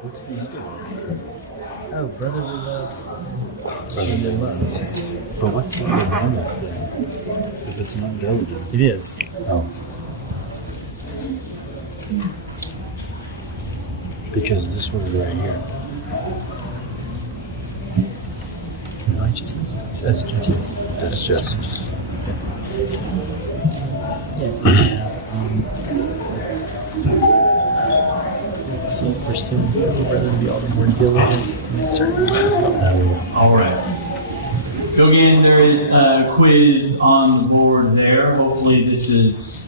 What's the other one? Oh, brotherly love. Brotherly love. But what's the oneness then? If it's not diligent. It is. Oh. Because this one is right here. Righteousness. That's justice. That's justice. Yeah. So we're still rather be all the more diligent to make certain things come out. All right. So again, there is a quiz on the board there. Hopefully this is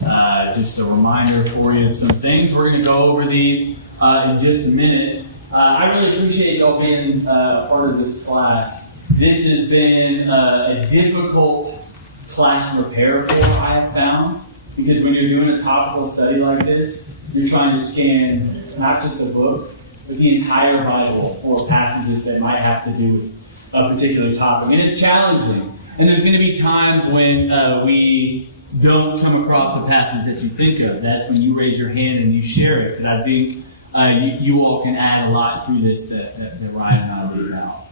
just a reminder for you of some things. We're going to go over these in just a minute. I really appreciate y'all being a part of this class. This has been a difficult class to prepare for, I have found, because when you're doing a topical study like this, you're trying to scan not just a book, but the entire Bible for passages that might have to do with a particular topic. And it's challenging. And there's going to be times when we don't come across a passage that you think of. That's when you raise your hand and you share it. And I think you all can add a lot to this that Ryan and I did now.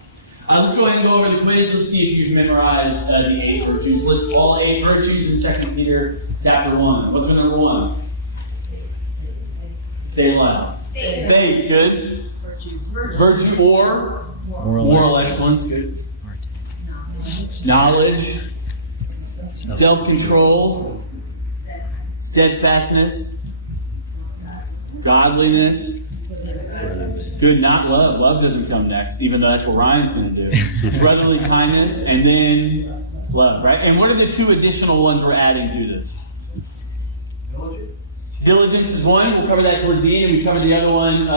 Let's go ahead and go over the quiz. Let's see if you've memorized the 8 virtues. List all 8 virtues in 2 Peter chapter 1. What's the number 1? Say it loud. Faith. Good. Virtue or moral excellence. Good. Knowledge. Self-control. Steadfastness. Godliness. Good. Not love. Love doesn't come next, even though that's what Ryan's going to do. Brotherly kindness, and then love, right? And what are the 2 additional ones we're adding to this? Diligence is one. We'll cover that towards the end. We cover the other one.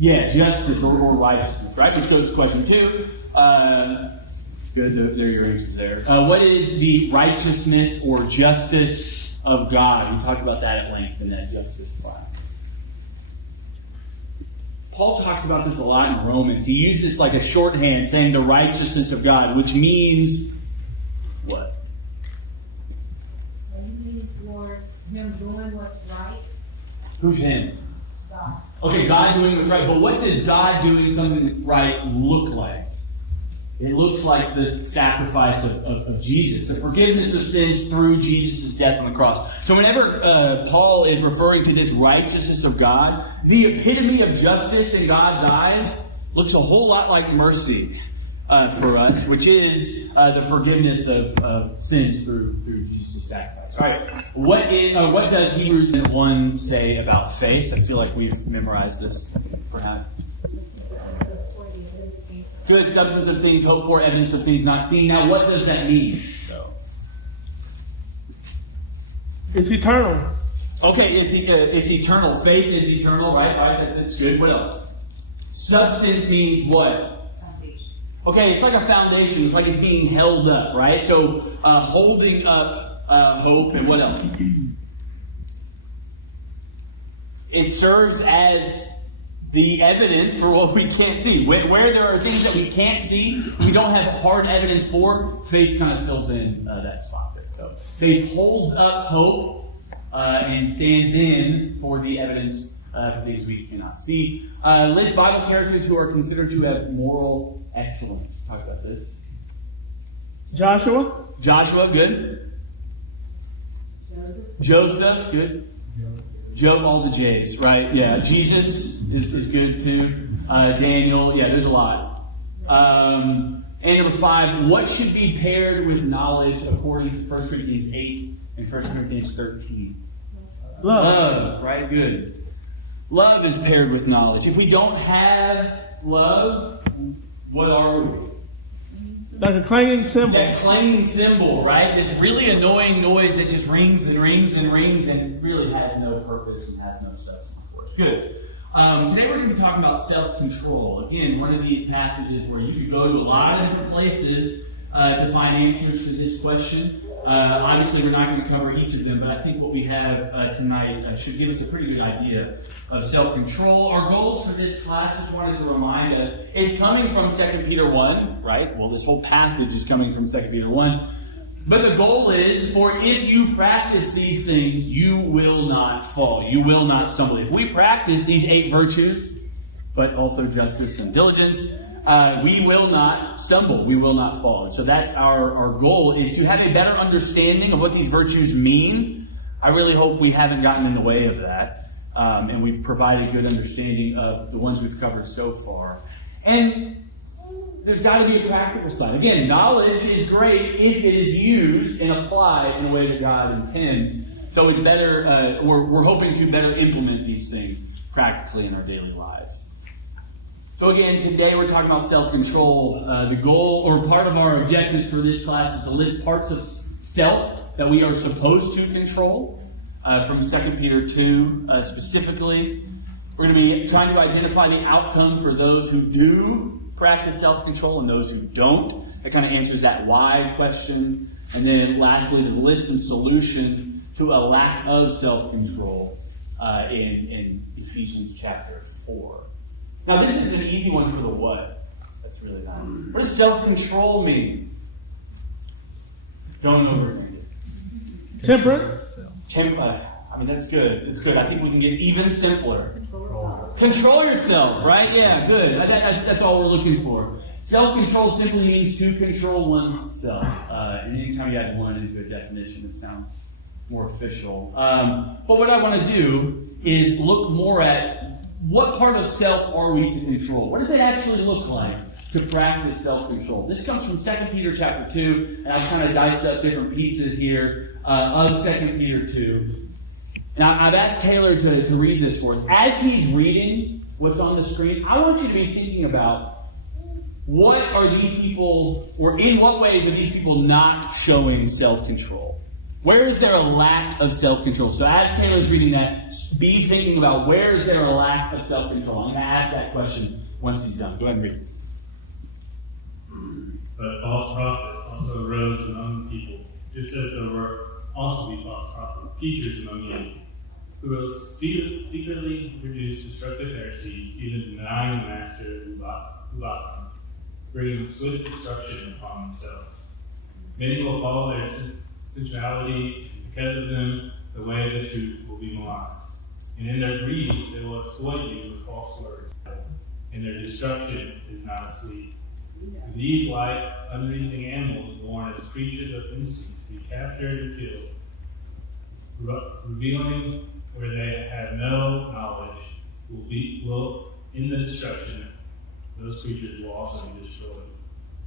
Justice or righteousness, right? Which goes to question 2. Good. There are your answers there. What is the righteousness or justice of God? We talked about that at length in that justice class. Paul talks about this a lot in Romans. He uses like a shorthand saying the righteousness of God, which means what? Him doing what's right. Who's him? God. Okay, God doing what's right. But what does God doing something right look like? It looks like the sacrifice of Jesus, the forgiveness of sins through Jesus' death on the cross. So whenever Paul is referring to this righteousness of God, the epitome of justice in God's eyes looks a whole lot like mercy for us, which is the forgiveness of sins through Jesus' sacrifice. All right, what does Hebrews 1 say about faith? I feel like we've memorized this, perhaps. Good, substance of things hoped for, evidence of things not seen. Now, what does that mean? It's eternal. Okay, it's eternal. Faith is eternal, right? That's good. What else? Substance means what? Foundation. Okay, it's like a foundation. It's like it's being held up, right? So, holding up hope, and what else? It serves as the evidence for what we can't see. Where there are things that we can't see, we don't have hard evidence for, faith kind of fills in that spot there. So faith holds up hope and stands in for the evidence for things we cannot see. List Bible characters who are considered to have moral excellence. Talk about this. Joshua, good. Joseph, good. Job, all the J's, right? Yeah. Jesus is good too. Daniel, yeah, there's a lot. And number 5, what should be paired with knowledge according to 1 Corinthians 8 and 1 Corinthians 13? Love, right? Good. Love is paired with knowledge. If we don't have love, what are we? Like a clanging cymbal. That clanging cymbal, right? This really annoying noise that just rings and rings and rings and really has no purpose and has no substance for it. Good. Today we're going to be talking about self-control. Again, one of these passages where you could go to a lot of different places to find answers to this question. Obviously, we're not going to cover each of them, but I think what we have tonight should give us a pretty good idea of self-control. Our goals for this class, just wanted to remind us, is coming from 2 Peter 1, right? Well, this whole passage is coming from 2 Peter 1. But the goal is, for if you practice these things, you will not fall. You will not stumble. If we practice these 8 virtues, but also justice and diligence. We will not stumble. We will not fall. And so that's our goal, is to have a better understanding of what these virtues mean. I really hope we haven't gotten in the way of that. And we've provided good understanding of the ones we've covered so far. And there's got to be a practical side. Again, knowledge is great if it is used and applied in a way that God intends. So it's better, we're hoping to better implement these things practically in our daily lives. So again, today we're talking about self-control. The goal, or part of our objectives for this class, is to list parts of self that we are supposed to control. From 2 Peter 2 specifically. We're going to be trying to identify the outcome for those who do practice self-control and those who don't. That kind of answers that why question. And then lastly, to list some solutions to a lack of self-control in Ephesians chapter 4. Now, this is an easy one for the what. That's really not. What does self-control mean? Don't overthink it. Temperance. I mean, that's good. That's good. I think we can get even simpler. Control yourself, right? Yeah, good. That's all we're looking for. Self-control simply means to control one's self. And anytime you add one into a definition, it sounds more official. But what I want to do is look more at what part of self are we to control? What does it actually look like to practice self-control? This comes from 2 Peter chapter 2, and I've kind of diced up different pieces here of 2 Peter 2. Now, I've asked Taylor to read this for us. As he's reading what's on the screen, I want you to be thinking about what are these people, or in what ways are these people not showing self-control? Where is there a lack of self-control? So as Taylor's reading that, be thinking about where is there a lack of self-control. I'm going to ask that question once he's done. Go ahead and read. But false prophets also arose among the people, just as there were also be false prophet teachers among you, who will secretly introduce destructive heresies, even denying the master who bought them, bringing swift destruction upon themselves. Many will follow their sensuality, and because of them, the way of the truth will be maligned. And in their greed, they will exploit you with false words, and their destruction is not asleep. And these, like unreasoning animals born as creatures of instinct, be captured and killed, revealing where they have no knowledge, will in the destruction, those creatures will also be destroyed.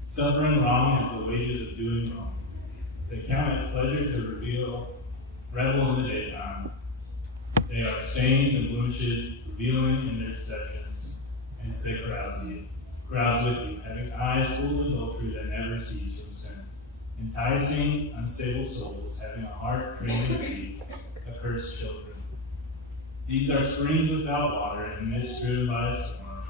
Suffering wrong is the wages of doing wrong. They count it pleasure to revel in the daytime. They are stains and blemishes, revealing in their deceptions, and they crowd with you, having eyes full of adultery that never cease from sin, enticing unstable souls, having a heart trained in greed, accursed children. These are springs without water, and mist driven by a storm,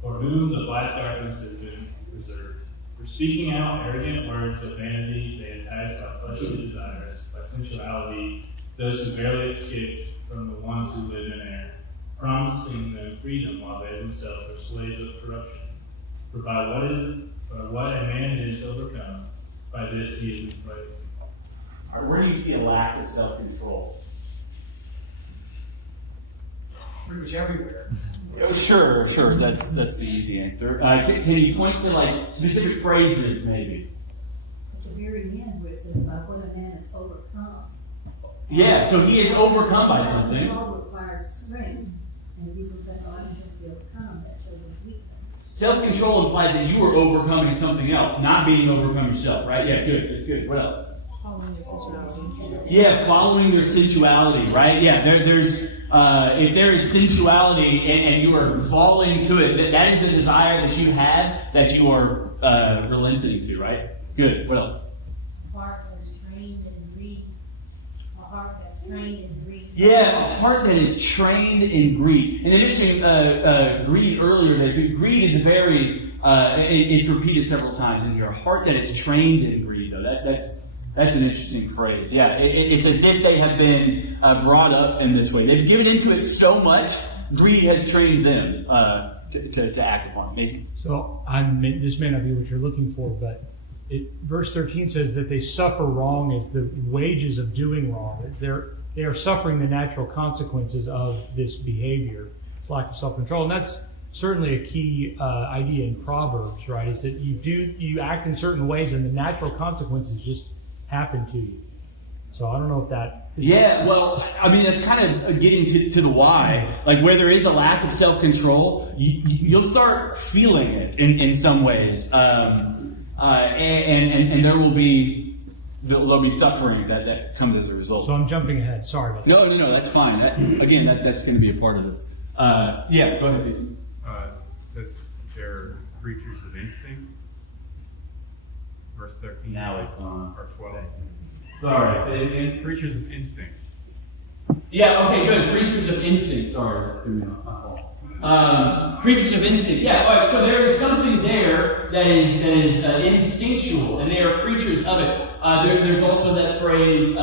for whom the black darkness has been reserved. For speaking out arrogant words of vanity, they entice by fleshly desires, by sensuality, those who barely escaped from the ones who live in error, promising them freedom while they themselves are slaves of corruption. For by what a man is overcome, by this he is enslaved. All right, where do you see a lack of self-control? Pretty much everywhere. Oh, sure. That's the easy answer. Can you point to like specific phrases, maybe? At the very end, where it says about what a man is overcome. Yeah, so he is overcome by something. Self-control requires strength, and these are the items that we overcome that shows weakness. Self-control implies that you are overcoming something else, not being overcome yourself, right? Yeah, good. That's good. What else? Following your sensuality. Yeah, following your sensuality, right? Yeah, there's if there is sensuality and you are falling to it, that is a desire that you have that you are relenting to, right? Good. What else? A heart that is trained in greed. A heart that's trained in greed. Yeah, a heart that is trained in greed. And they mentioned greed earlier. That greed is very, it's repeated several times in here. A heart that is trained in greed, though. That's an interesting phrase. Yeah, it's as if they have been brought up in this way. They've given into it so much, greed has trained them to act upon it. Mason? So this may not be what you're looking for, but verse 13 says that they suffer wrong as the wages of doing wrong. They are suffering the natural consequences of this behavior. It's lack of self-control. And that's certainly a key idea in Proverbs, right? Is that you act in certain ways, and the natural consequences just happen to you. So I don't know if that. Yeah, well, I mean, that's kind of getting to the why. Like, where there is a lack of self-control, you'll start feeling it in some ways, and there'll be suffering that comes as a result. So I'm jumping ahead. Sorry about that. No, that's fine. That's going to be a part of this. Yeah, go ahead, Ethan. Says they're creatures of instinct. Verse 13. Now it's on. Or 12. Sorry, say it again. Creatures of instinct. Yeah, okay, good. Creatures of instinct. Sorry, creatures of instinct. Yeah, all right, so there is something there that is instinctual, and they are creatures of it. There's also that phrase,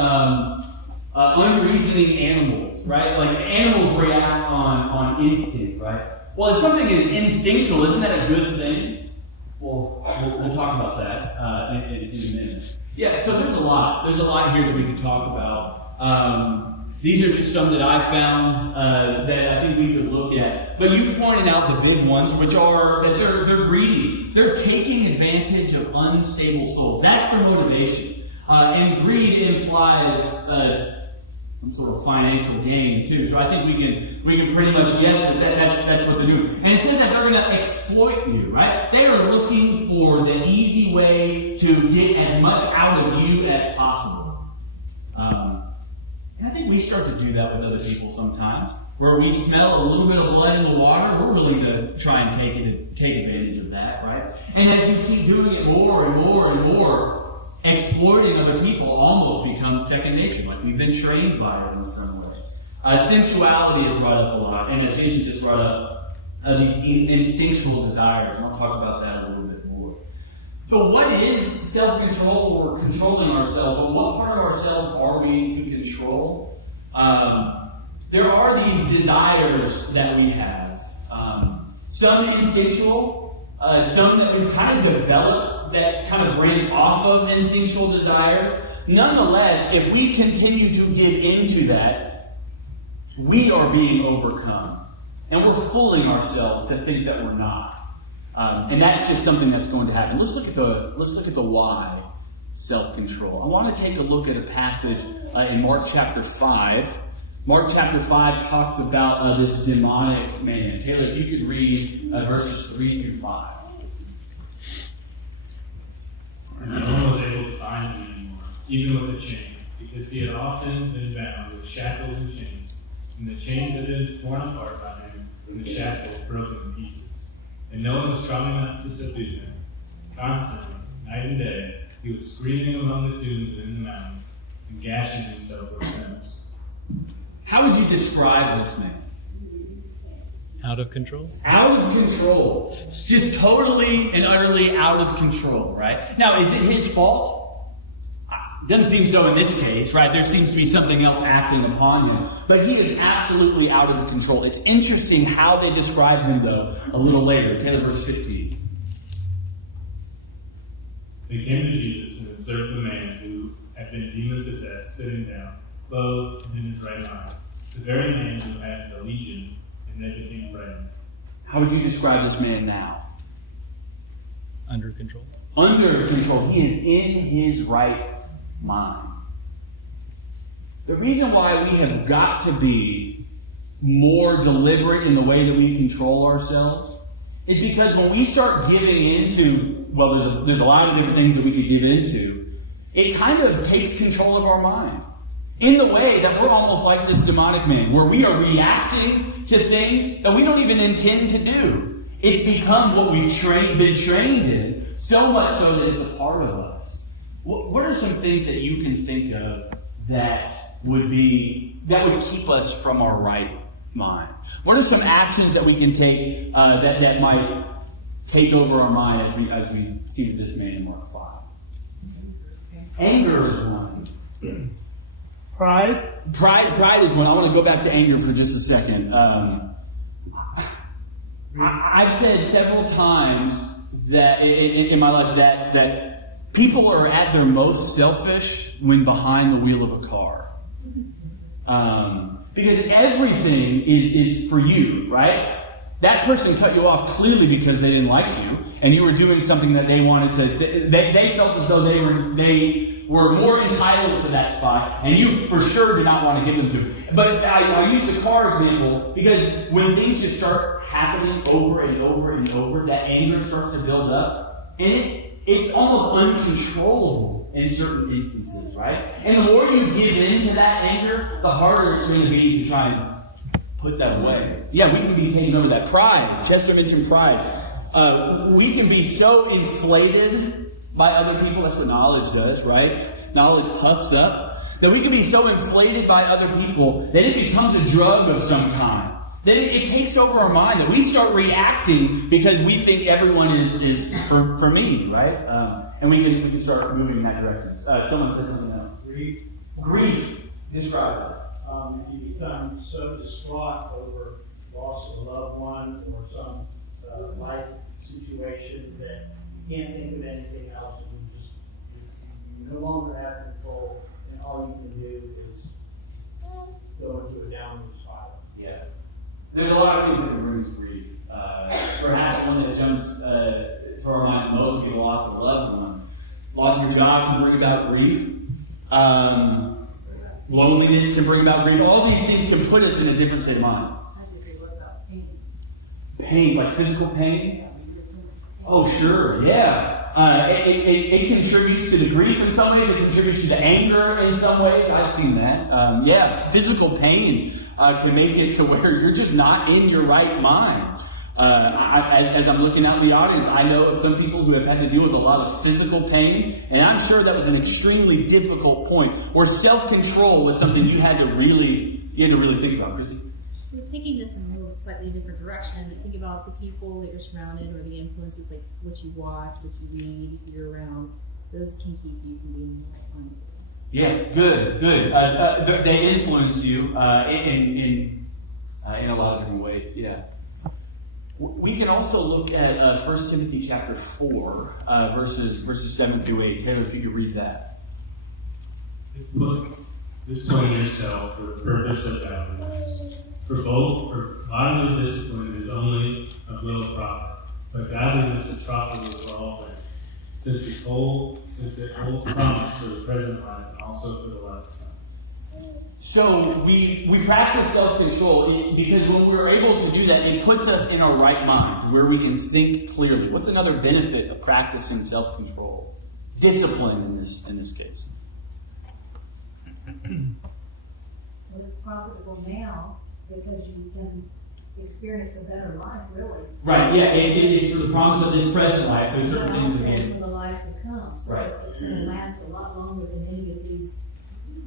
unreasoning animals, right? Like, animals react on instinct, right? Well, if something is instinctual, isn't that a good thing? Well, we'll talk about that in a minute. Yeah, so there's a lot. There's a lot here that we could talk about. These are just some that I found that I think we could look at. But you pointed out the big ones, which are that they're greedy. They're taking advantage of unstable souls. That's their motivation. And greed implies some sort of financial gain too. So I think we can pretty much guess that's what they're doing. And it says that they're going to exploit you, right? They are looking for the easy way to get as much out of you as possible. And I think we start to do that with other people sometimes, where we smell a little bit of blood in the water, we're willing to try and take advantage of that, right? And as you keep doing it more and more and more, exploiting other people almost becomes second nature, like we've been trained by it in some way. Sensuality is brought up a lot, and as Jason just brought up, these instinctual desires, and I'll talk about that a little bit more. So what is self-control or controlling ourselves? Well, what part of ourselves are we to control? There are these desires that we have. Some instinctual, some that we've kind of developed that kind of branch off of instinctual desires. Nonetheless, if we continue to give into that, we are being overcome. And we're fooling ourselves to think that we're not. And that's just something that's going to happen. Let's look at the why self-control. I want to take a look at a passage in Mark chapter 5. Mark chapter 5 talks about this demonic man. Taylor, if you could read verses 3 through 5. No one was able to find him anymore, even with a chain, because he had often been bound with shackles and chains, and the chains had been torn apart by him, and the shackles broken in pieces. And no one was strong enough to subdue him. Constantly, night and day, he was screaming among the tombs and in the mountains, and gashing himself with sinners. How would you describe this man? Out of control? Out of control. Just totally and utterly out of control, right? Now, is it his fault? Doesn't seem so in this case, right? There seems to be something else acting upon him. But he is absolutely out of control. It's interesting how they describe him, though, a little later. Taylor, verse 15. They came to Jesus and observed the man who had been demon-possessed, sitting down, clothed and in his right mind. The very man who had the legion, and they became frightened. How would you describe this man now? Under control. Under control. He is in his right mind. The reason why we have got to be more deliberate in the way that we control ourselves is because when we start giving into, well, there's a lot of different things that we could give into, it kind of takes control of our mind. In the way that we're almost like this demonic man, where we are reacting to things that we don't even intend to do. It's become what we've been trained in, so much so that it's a part of us. What are some things that you can think of that would keep us from our right mind? What are some actions that we can take that might take over our mind as we see this man in Mark 5? Anger is one. Pride? Pride is one. I want to go back to anger for just a second. I've said several times that in my life that people are at their most selfish when behind the wheel of a car. Because everything is for you, right? That person cut you off clearly because they didn't like you, and you were doing something that they wanted to. They felt as though they were more entitled to that spot, and you for sure did not want to give them to. But I use the car example because when things just start happening over and over and over, that anger starts to build up, and it's almost uncontrollable in certain instances, right? And the more you give in to that anger, the harder it's going to be to try and put that away. Yeah, we can be taken over that. Pride. Chester mentioned pride. We can be so inflated by other people. That's what knowledge does, right? Knowledge puffs up. That we can be so inflated by other people that it becomes a drug of some kind. That it takes over our mind. That we start reacting because we think everyone is for me, right? And we can start moving in that direction. Someone said something else. Grief. Describe it. You become so distraught over loss of a loved one or some life situation that you can't think of anything else, and you no longer have control, and all you can do is go into a downward spiral. Yeah. There's a lot of things that brings grief. Perhaps one that jumps to our minds most would be the loss of a loved one. Loss of your job can bring about grief. Loneliness can bring about grief. All these things can put us in a different state of mind. Pain, like physical pain? Oh, sure, yeah. It contributes to the grief in some ways. It contributes to the anger in some ways. I've seen that. Yeah, physical pain can make it to where you're just not in your right mind. As I'm looking out in the audience, I know of some people who have had to deal with a lot of physical pain, and I'm sure that was an extremely difficult point where self-control was something you had to really think about. Chrissy? We're taking this in a little slightly different direction. Think about the people that you're surrounded or the influences, like what you watch, what you read, who you're around. Those can keep you from being in the right mind too. Yeah, good. They influence you in a lot of different ways. Yeah. We can also look at 1 Timothy chapter 4, verses 7 through 8. Taylor, if you could read that. Discipline yourself for the purpose of godliness. For bodily discipline is only of little profit, but godliness is profitable for all things, since it holds promise for the present life and also for the life to come. So we practice self-control because when we're able to do that, it puts us in our right mind, where we can think clearly. What's another benefit of practicing self-control? Discipline in this case. Well, it's profitable now because you can experience a better life, really. Right, yeah, it's for the promise of this present life. There's certain things And again. for the life to come. So Right. it's going to last a lot longer than any of these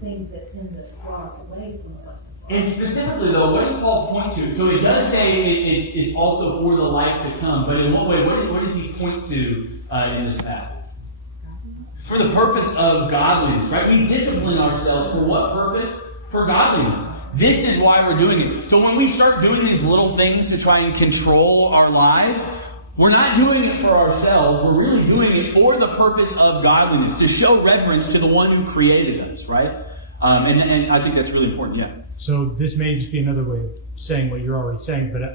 things that tend to draw us away from something. And specifically, though, what does Paul point to? So it does say it's also for the life to come, but in what way? What does he point to in this passage? For the purpose of godliness, right? We discipline ourselves for what purpose? For godliness. This is why we're doing it. So when we start doing these little things to try and control our lives, we're not doing it for ourselves. We're really doing it for the purpose of godliness, to show reverence to the one who created us, right? And I think that's really important, yeah. So this may just be another way of saying what you're already saying, but I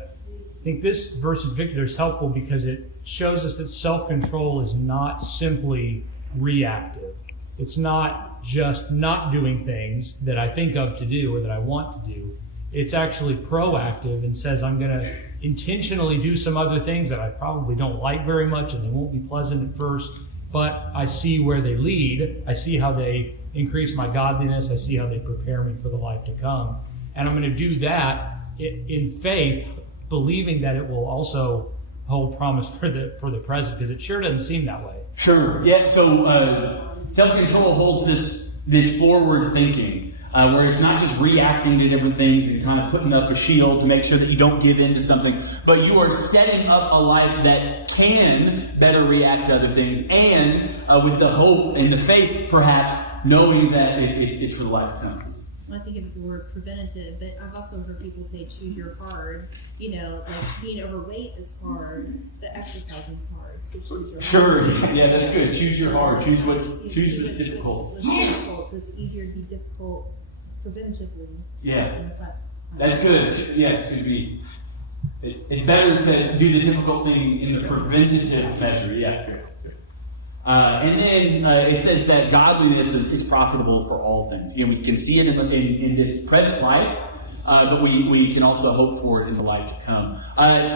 think this verse in particular is helpful because it shows us that self-control is not simply reactive. It's not just not doing things that I think of to do or that I want to do. It's actually proactive and says I'm going to intentionally do some other things that I probably don't like very much and they won't be pleasant at first, but I see where they lead. I see how they increase my godliness. I see how they prepare me for the life to come. And I'm going to do that in faith, believing that it will also hold promise for the present, because it sure doesn't seem that way. Sure. Yeah, so self-control holds this forward thinking, where it's not just reacting to different things and kind of putting up a shield to make sure that you don't give in to something, but you are setting up a life that can better react to other things, and with the hope and the faith, perhaps, knowing that it's for the life to come. Well, I think of the word preventative, but I've also heard people say choose your hard. Like being overweight is hard, but exercising is hard. So choose your Sure. hard. Yeah, that's good. Choose your hard. Choose what's difficult. What's difficult, so it's easier to be difficult preventatively. Yeah. That's good. Yeah, it should be. It's better to do the difficult thing in the preventative measure. Yeah. And then it says that godliness is profitable for all things. Again, we can see it in this present life, but we can also hope for it in the life to come.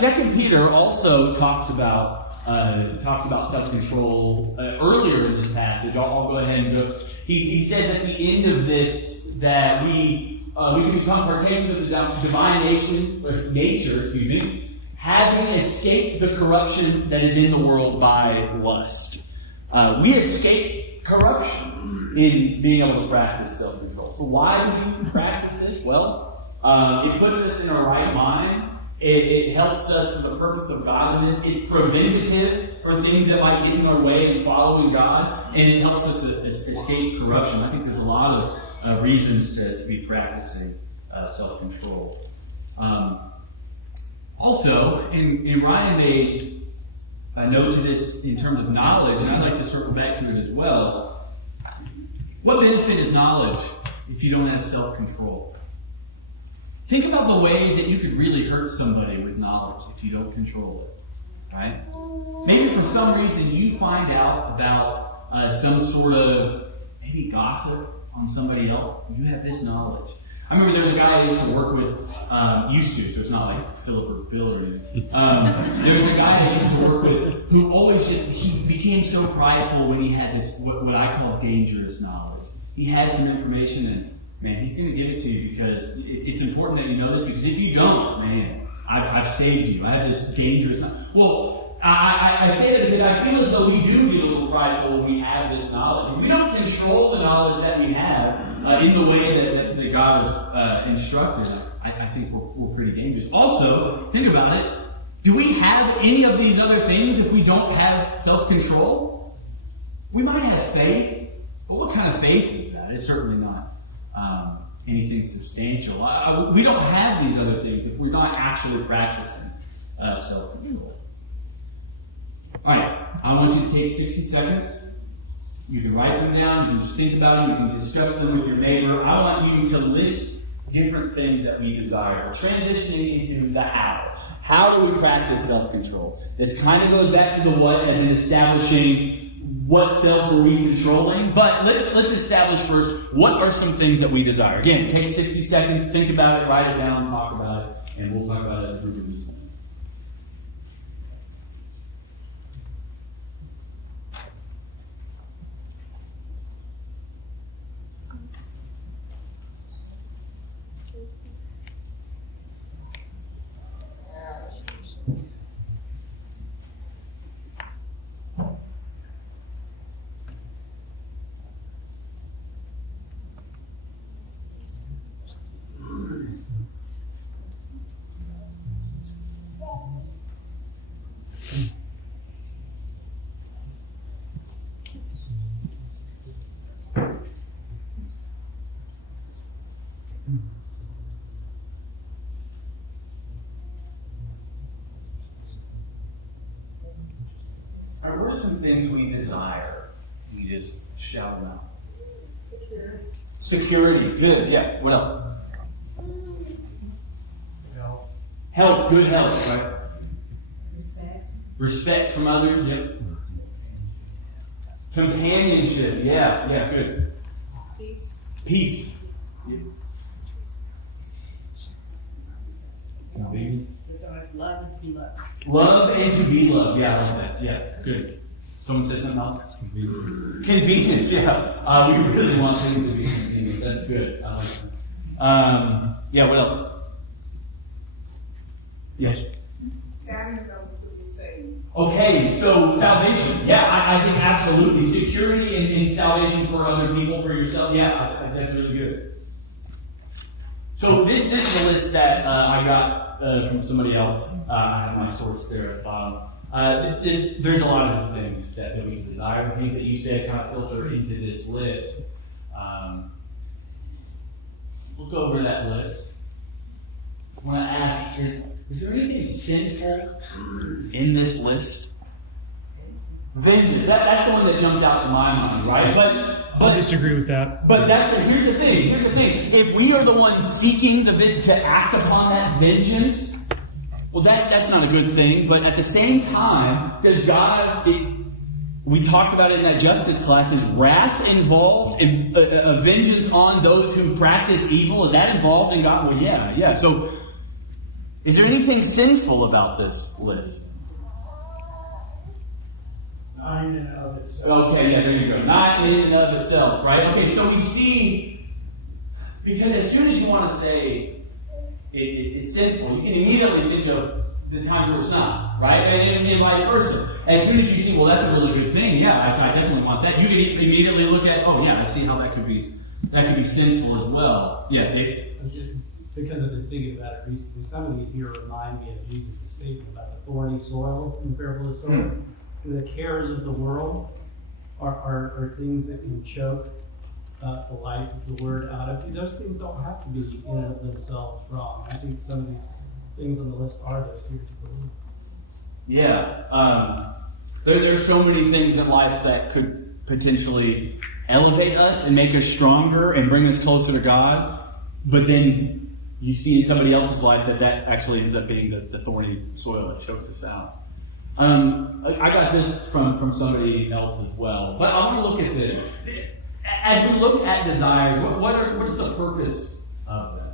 2 Peter also talks about self-control earlier in this passage. I'll go ahead and go. He says at the end of this that we can become partakers of the divine nature, having escaped the corruption that is in the world by lust. We escape corruption in being able to practice self-control. So why do we practice this? Well, it puts us in our right mind. It helps us for the purpose of godliness. It's preventative for things that might get in our way in following God. And it helps us escape corruption. I think there's a lot of reasons to be practicing self-control. Also, and Ryan made a note to this in terms of knowledge, and I'd like to circle back to it as well. What benefit is knowledge if you don't have self-control? Think about the ways that you could really hurt somebody with knowledge if you don't control it, right? Maybe for some reason you find out about some sort of maybe gossip on somebody else. You have this knowledge. I remember there's a guy I used to work with, so it's not like Philip or Bill or anything. There was a guy I used to work with who always he became so prideful when he had this, what I call dangerous knowledge. He had some information and, man, he's going to give it to you because it's important that you know this, because if you don't, man, I've saved you. I have this dangerous knowledge. Well, I say that because I feel as though we do get a little prideful when we have this knowledge. If we don't control the knowledge that we have in the way that God has instructed, I think we're pretty dangerous. Also, think about it. Do we have any of these other things if we don't have self-control? We might have faith, but what kind of faith is that? It's certainly not anything substantial. We don't have these other things if we're not actually practicing self-control. All right, I want you to take 60 seconds. You can write them down. You can just think about them. You can discuss them with your neighbor. I want you to list different things that we desire. We're transitioning into the how. How do we practice self-control? This kind of goes back to the what, as in establishing what self are we controlling. But let's establish first what are some things that we desire. Again, take 60 seconds, think about it, write it down, talk about it, and we'll talk about it as a group of these things. What are some things we desire? We just shout them out. Security. Good. Yeah. What else? Health. Good health, right? Respect from others. Yep. Companionship. Yeah. Good. Peace. Yeah. Love and to be loved. Love and to be loved. Yeah, I love that. Yeah, good. Someone said something else? Convenience, yeah. We really want things to be convenient. That's good. I like that. Yeah, what else? Yes? Okay, so salvation. Yeah, I think absolutely. Security and salvation for other people, for yourself. Yeah, that's really good. So this is a list that I got from somebody else. I have my source there at the bottom. There's a lot of different things that we desire. The things that you said kind of filter into this list. Look over that list. I want to ask, is there anything sinful in this list? Vengeance. That's the one that jumped out to my mind, right? I'll disagree with that. But here's the thing. If we are the ones seeking to act upon that vengeance, Well, that's not a good thing, but at the same time, does God, we talked about it in that justice class, is wrath involved in vengeance on those who practice evil? Is that involved in God? Well, yeah. So, is there anything sinful about this list? Not in and of itself. Okay, yeah, there you go. Not in and of itself, right? Okay, so we see, because as soon as you want to say it's sinful, you can immediately think of the times where it's not, right? And vice versa. As soon as you see, well, that's a really good thing, yeah, I definitely want that, you can immediately look at, oh yeah, I see how that could be sinful as well. Yeah, Dave? Because I've been thinking about it recently, some of these here remind me of Jesus' statement about the thorny soil in the parable of the sower. The cares of the world are things that can choke the life of the word out of you. Those things don't have to be in and of themselves wrong. I think some of these things on the list are those cares of the world. Yeah. There's so many things in life that could potentially elevate us and make us stronger and bring us closer to God, but then you see in somebody else's life that actually ends up being the thorny soil that chokes us out. I got this from somebody else as well, but I want to look at this. As we look at desires, what's the purpose of them?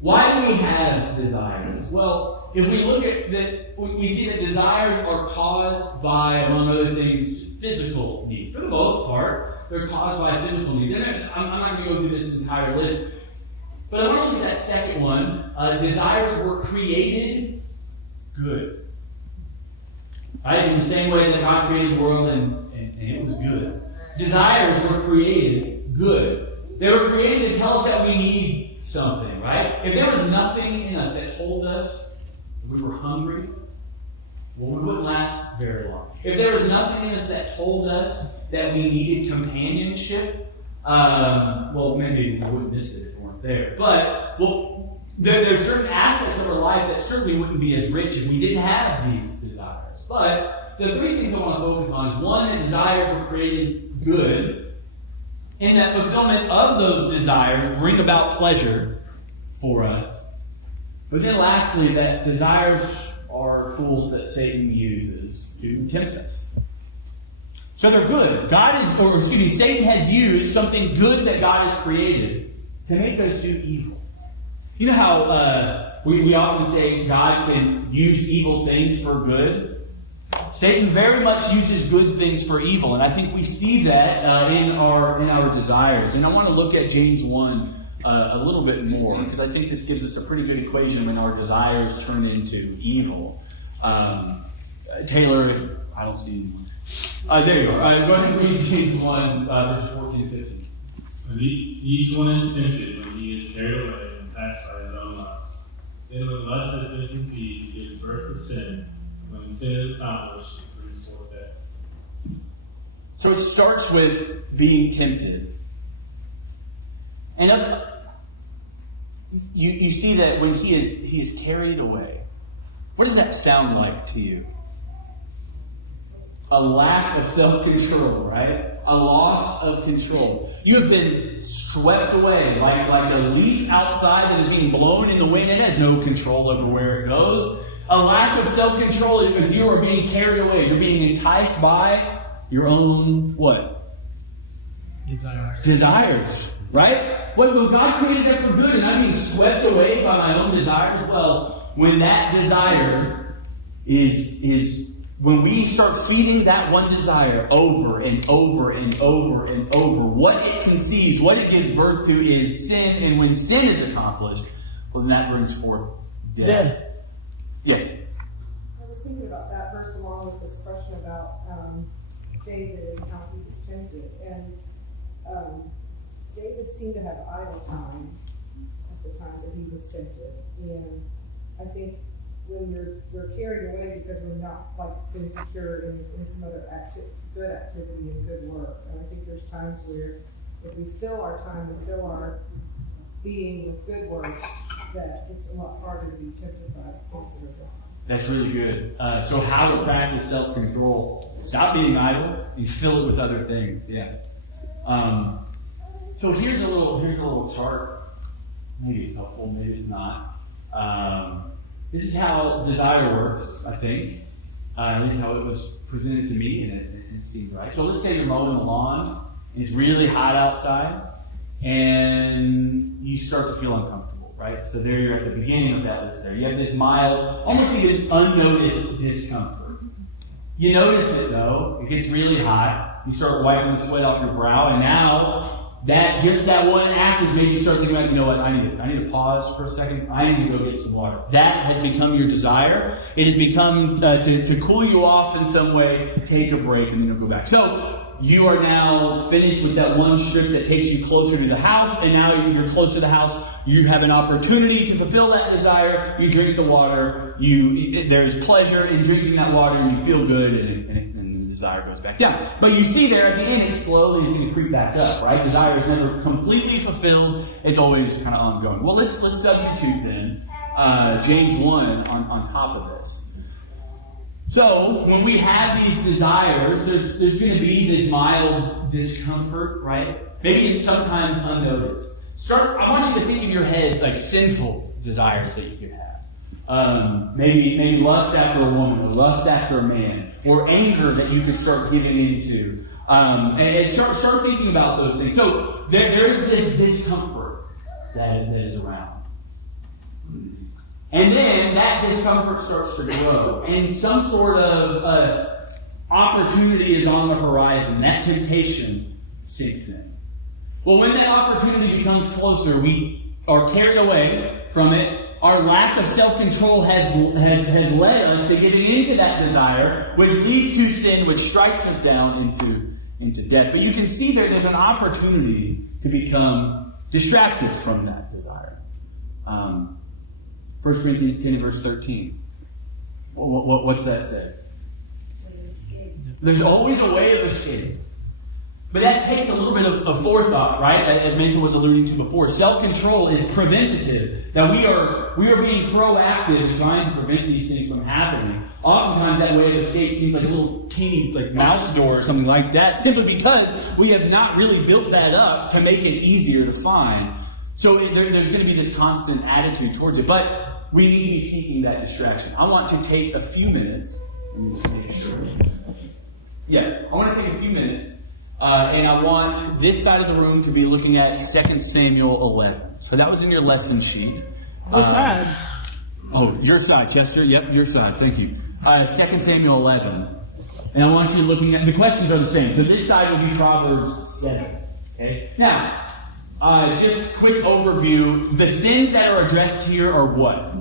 Why do we have desires? Well, if we look at that, we see that desires are caused by, among other things, physical needs. For the most part, they're caused by physical needs. And I'm not going to go through this entire list, but I want to look at that second one. Desires were created good. Right? In the same way that God created the world and it was good. Desires were created good. They were created to tell us that we need something, right? If there was nothing in us that told us we were hungry, well, we wouldn't last very long. If there was nothing in us that told us that we needed companionship, well, maybe we wouldn't miss it if it weren't there. But, well, there's certain aspects of our life that certainly wouldn't be as rich if we didn't have these desires. But the three things I want to focus on is, one, that desires were created good, and that fulfillment of those desires bring about pleasure for us. But then lastly, that desires are tools that Satan uses to tempt us. So they're good. Satan has used something good that God has created to make us do evil. You know how we often say God can use evil things for good? Satan very much uses good things for evil, and I think we see that in our desires. And I want to look at James 1 a little bit more, because I think this gives us a pretty good equation when our desires turn into evil. Taylor, I don't see anyone. There you are. Go ahead and read James 1, verses 14 and 15. And each one is tempted when he is carried away and passed by his own lusts. Then when lust has been conceived, it gives birth to sin. When sin is accomplished, it brings forth death. So it starts with being tempted. And you see that when he is carried away. What does that sound like to you? A lack of self-control, right? A loss of control. You have been swept away like a leaf outside that is being blown in the wind. It has no control over where it goes. A lack of self-control because you are being carried away. You're being enticed by your own, what? Desires. Right? Well, God created that for good, and I'm being swept away by my own desires. Well, when that desire is when we start feeding that one desire over and over and over and over, what it conceives, what it gives birth to is sin, and when sin is accomplished, well, then that brings forth death. Yes. I was thinking about that verse along with this question about David and how he was tempted. And David seemed to have idle time at the time that he was tempted. And I think when we're carried away because we're not been secure in some other good activity and good work. And I think there's times where if we fill our time and fill our being with good works, that it's a lot harder to be tempted by things that are wrong. That's really good. So how to practice self-control. Stop being idle and fill it with other things. Yeah. So here's a little chart. Maybe it's helpful, maybe it's not. This is how desire works, I think. At least how it was presented to me, and it seemed right. So let's say you're mowing the lawn, and it's really hot outside, and you start to feel uncomfortable, right? So there you're at the beginning of that list there. You have this mild, almost even unnoticed discomfort. You notice it, though. It gets really hot. You start wiping the sweat off your brow, and now that one act has made you start thinking about, you know what, I need to pause for a second. I need to go get some water. That has become your desire. It has become to cool you off in some way, take a break, and then you'll go back. So you are now finished with that one strip that takes you closer to the house, and now you're close to the house. You have an opportunity to fulfill that desire. You drink the water. There's pleasure in drinking that water, and you feel good, and the desire goes back down. But you see there at the end, it slowly is going to creep back up, right? Desire is never completely fulfilled. It's always kind of ongoing. Well, let's substitute then James 1 on top of this. So, when we have these desires, there's going to be this mild discomfort, right? Maybe it's sometimes unnoticed. I want you to think in your head like sinful desires that you could have. Maybe lust after a woman, or lust after a man, or anger that you could start giving into. And start thinking about those things. So, there's this discomfort that is around. And then that discomfort starts to grow, and some sort of opportunity is on the horizon. That temptation sinks in. Well, when that opportunity becomes closer, we are carried away from it. Our lack of self-control has led us to getting into that desire, which leads to sin, which strikes us down into death. But you can see there's an opportunity to become distracted from that desire. 1 Corinthians 10 verse 13. What's that say? There's always a way of escape. But that takes a little bit of forethought, right? As Mason was alluding to before. Self-control is preventative. That we are being proactive in trying to prevent these things from happening. Oftentimes that way of escape seems like a little teeny mouse door or something like that, simply because we have not really built that up to make it easier to find. So there's going to be this constant attitude towards it. But we need to be seeking that distraction. I want to take a few minutes. Let me just make sure. Yeah, I want to take a few minutes. And I want this side of the room to be looking at 2 Samuel 11. So that was in your lesson sheet. Which side? Oh, your side, Chester. Yep, your side. Thank you. 2 Samuel 11. And I want you looking at, the questions are the same. So this side will be Proverbs 7. Okay? Now, just quick overview. The sins that are addressed here are what?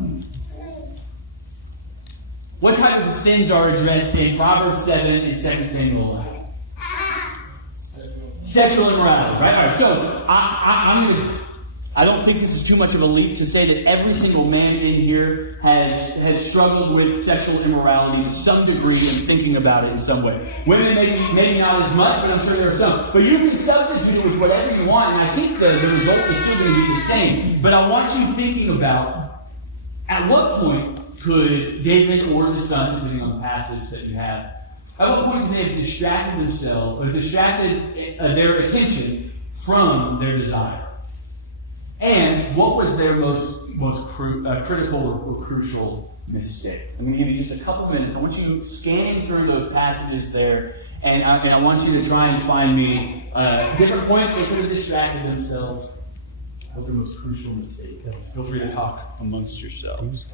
What type of sins are addressed in Proverbs 7 and 2 Samuel 11? Sexual immorality, right? All right. So I don't think this is too much of a leap to say that every single man in here has struggled with sexual immorality to some degree and thinking about it in some way. Women maybe not as much, but I'm sure there are some. But you can substitute it with whatever you want, and I think the result is still going to be the same. But I want you thinking about at what point could David or the son, depending on the passage that you have, at what point did they have distracted themselves, or distracted their attention from their desire? And what was their most critical or crucial mistake? I'm going to give you just a couple of minutes. I want you scanning through those passages there, and I want you to try and find me different points they could have distracted themselves. What was their most crucial mistake? Feel free to talk amongst yourselves.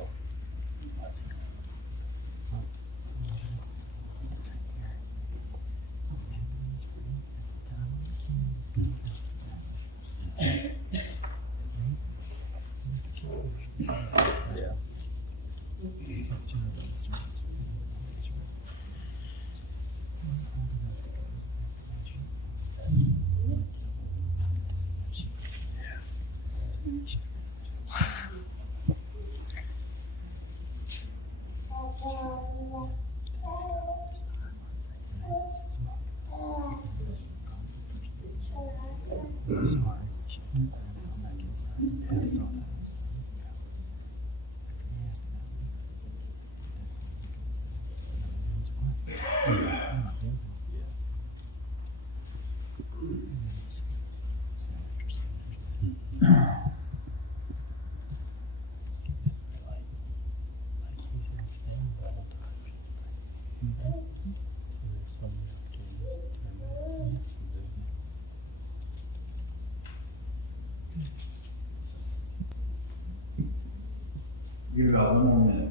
give it about one more minute.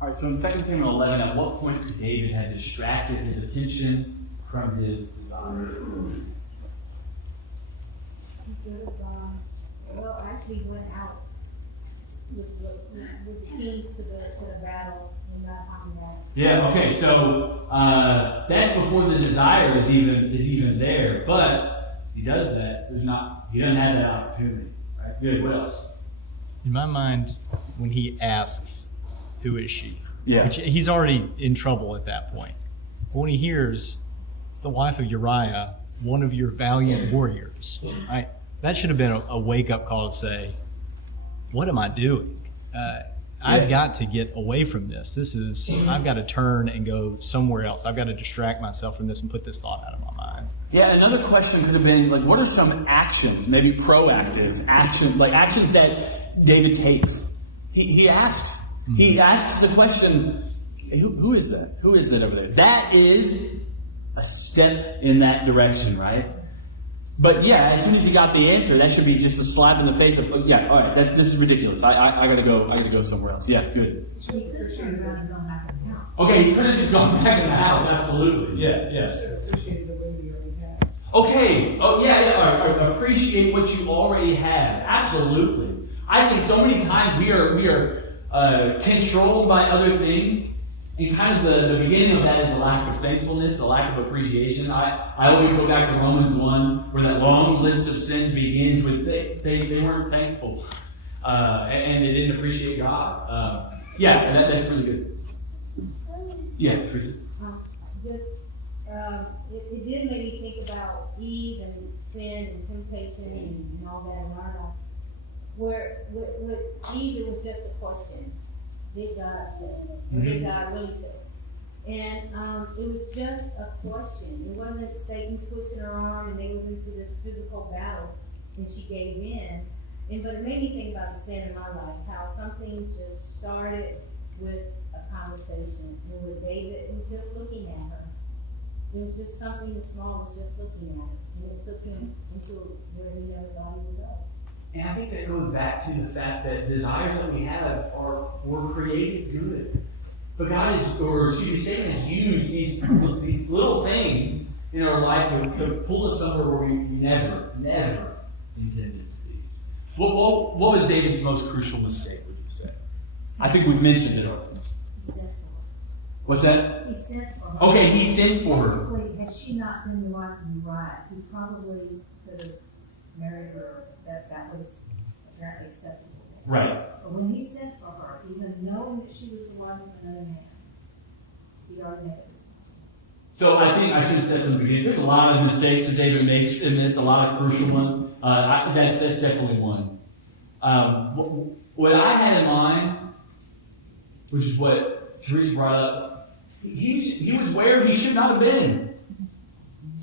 All right, so in 2 Samuel 11, at what point did David have distracted his attention from his desire? He could have well, actually went out with the kings to the battle and not on that. Yeah, okay, so that's before the desire is even there. But he does that. He doesn't have that opportunity. Right? Good. What else? In my mind, when he asks, "Who is she?" Yeah. Which he's already in trouble at that point. But when he hears it's the wife of Uriah, one of your valiant warriors, right? That should have been a wake-up call to say, "What am I doing? I've got to get away from this. I've got to turn and go somewhere else. I've got to distract myself from this and put this thought out of my mind." Yeah, another question could have been, like, what are some actions, maybe proactive actions, like actions that David takes? He asks. Mm-hmm. He asks the question, who is that? Who is that over there? That is a step in that direction, right? But yeah, as soon as he got the answer, that should be just a slap in the face of, oh, yeah, all right, this is ridiculous. I gotta go somewhere else. Yeah, good. So he could have turned around and gone back in the house. Okay, he could have just gone back in the house, absolutely. Yeah. Okay. Oh, yeah. All right. Appreciate what you already have. Absolutely. I think so many times we are controlled by other things, and kind of the beginning of that is a lack of thankfulness, a lack of appreciation. I always go back to Romans 1, where that long list of sins begins with they weren't thankful, and they didn't appreciate God. That's really good. Yeah, Teresa. It did make me think about Eve and sin and temptation and all that in our life. Where with Eve, it was just a question: did God say? Or did God really say? And it was just a question. It wasn't Satan twisting her arm and they was into this physical battle and she gave in. But it made me think about the sin in my life, how something just started with a conversation. And with David, it was just looking at her. It was just something as small as just looking at her. And it took him into where he never thought he would go. And I think that goes back to the fact that desires that we have were created good. But Satan has used these little things in our life to pull us somewhere where we never intended to be. What was David's most crucial mistake, would you say? I think we've mentioned it already. He sent for her. What's that? He sent for her. Okay, he sent for her. Probably, had she not been the wife of Uriah, he probably could have married her. That was apparently acceptable. Right. But when he sent for her, even knowing that she was the wife of another man, he'd already made it. So I think I should have said from the beginning, there's a lot of mistakes that David makes in this, a lot of crucial ones. That's definitely one. What I had in mind, which is what Teresa brought up, he was where he should not have been.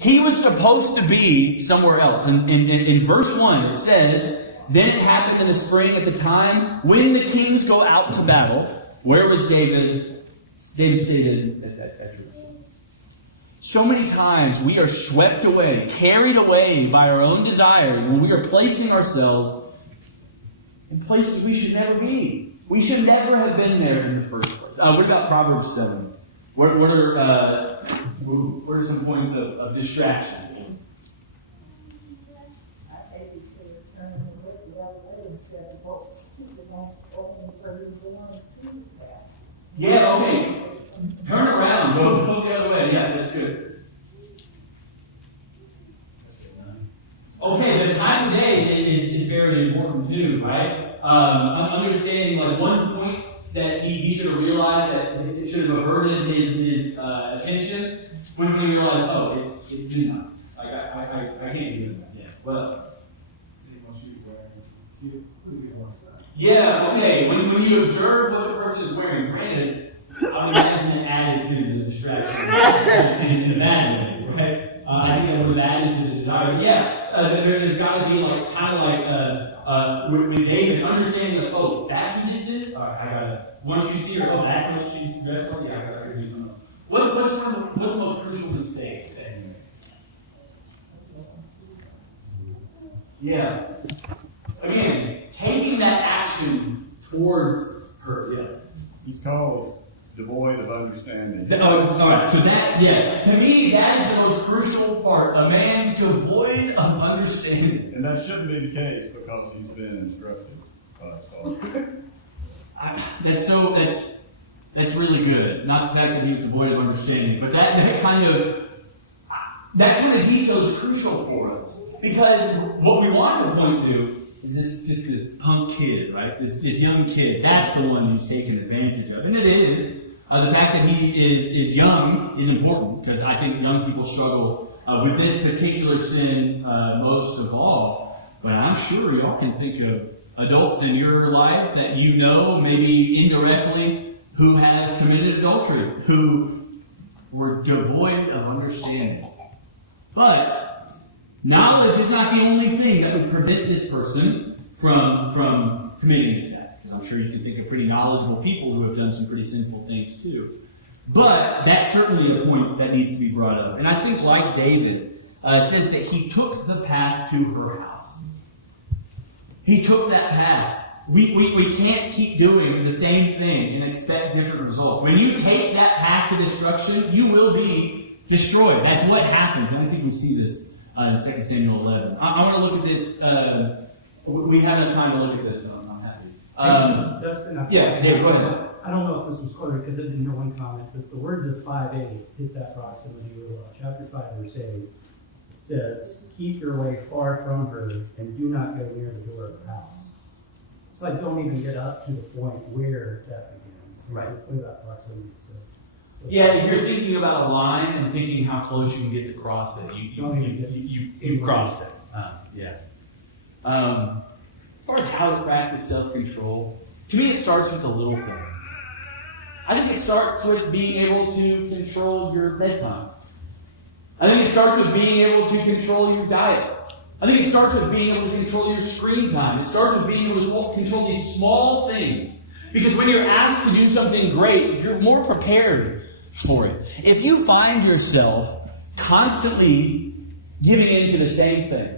He was supposed to be somewhere else. And in verse 1, it says, "Then it happened in the spring at the time when the kings go out to battle." Where was David? David stayed at Jerusalem. So many times we are swept away, carried away by our own desires when we are placing ourselves in places we should never be. We should never have been there in the first place. What about Proverbs 7? What are some points of distraction? Yeah, okay. Turn around. Go the other way. Yeah, that's good. Okay, the time of day is very important too, right? I'm understanding like one point that he should have realized that it should have averted his attention when he realized, oh, it's midnight. Like I can't do that. Yeah. Well. Yeah, okay. When you observe what the person is wearing, I would imagine it added to the distraction in the bad way, right? I think it would have added to the desire. Yeah, there's got to be like kind of like with David understanding like, oh, that's who this is. All right, I gotta. Once you see her, oh, that's what she's dressed like. Yeah, I gotta do something. What's the most crucial mistake that you make? Yeah. Again, taking that action towards her. Yeah. He's called devoid of understanding. Oh, sorry. So that, yes, to me, that is the most crucial part. A man devoid of understanding. And that shouldn't be the case because he's been instructed by his father. That's really good. Not the fact that he was devoid of understanding, but that kind of detail is crucial for us. Because what we want to point to is this punk kid, right? This young kid. That's the one who's taken advantage of. And it is. The fact that he is young is important, because I think young people struggle with this particular sin most of all. But I'm sure y'all can think of adults in your lives that you know, maybe indirectly, who have committed adultery, who were devoid of understanding. But knowledge is not the only thing that would prevent this person from committing this act. Because I'm sure you can think of pretty knowledgeable people who have done some pretty sinful things too. But that's certainly a point that needs to be brought up. And I think, like David, says that he took the path to her house. He took that path. We can't keep doing the same thing and expect different results. When you take that path to destruction, you will be destroyed. That's what happens. And I think we see this in 2 Samuel 11. I want to look at this. We have enough time to look at this, so I'm happy. Dustin, yeah, David, go ahead. I don't know if this was quoted because I didn't hear one comment, but the words of 5:8 hit that proximity real well. Chapter 5, verse 8 says, "Keep your way far from her and do not go near the door of her house." It's like don't even get up to the point where that begins. Right. What about proximity? Yeah, if you're thinking about a line and thinking how close you can get to cross it, you've crossed it. Yeah. As far as how to practice self-control, to me it starts with the little thing. I think it starts with being able to control your bedtime. I think it starts with being able to control your diet. I think it starts with being able to control your screen time. It starts with being able to control these small things. Because when you're asked to do something great, you're more prepared for it. If you find yourself constantly giving in to the same thing,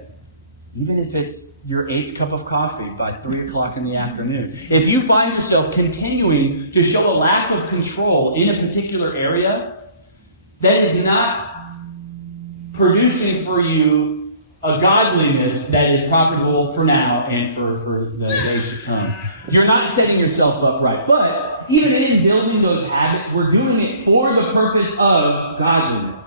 even if it's your 8th cup of coffee by 3 o'clock in the afternoon, if you find yourself continuing to show a lack of control in a particular area, that is not producing for you a godliness that is profitable for now and for the days to come. You're not setting yourself up right. But even in building those habits, we're doing it for the purpose of godliness.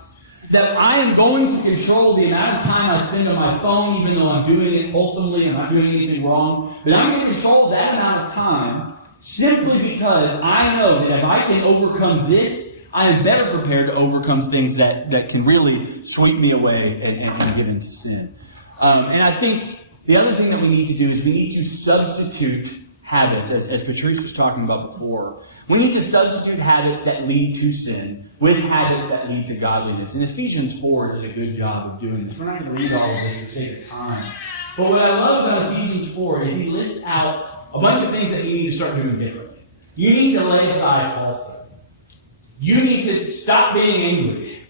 That I am going to control the amount of time I spend on my phone, even though I'm doing it wholesomely, I'm not doing anything wrong. But I'm going to control that amount of time simply because I know that if I can overcome this, I am better prepared to overcome things that can really sweep me away and get into sin. And I think the other thing that we need to do is we need to substitute habits, as Patrice was talking about before. We need to substitute habits that lead to sin with habits that lead to godliness. And Ephesians 4 did a good job of doing this. We're not going to read all of this for sake of time. But what I love about Ephesians 4 is he lists out a bunch of things that you need to start doing differently. You need to lay aside falsehood. You need to stop being angry.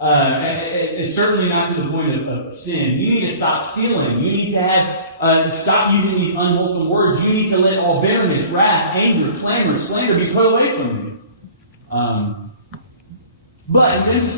It's certainly not to the point of sin. You need to stop stealing. You need to stop using these unwholesome words. You need to let all bitterness, wrath, anger, clamor, slander be put away from you. But then to say,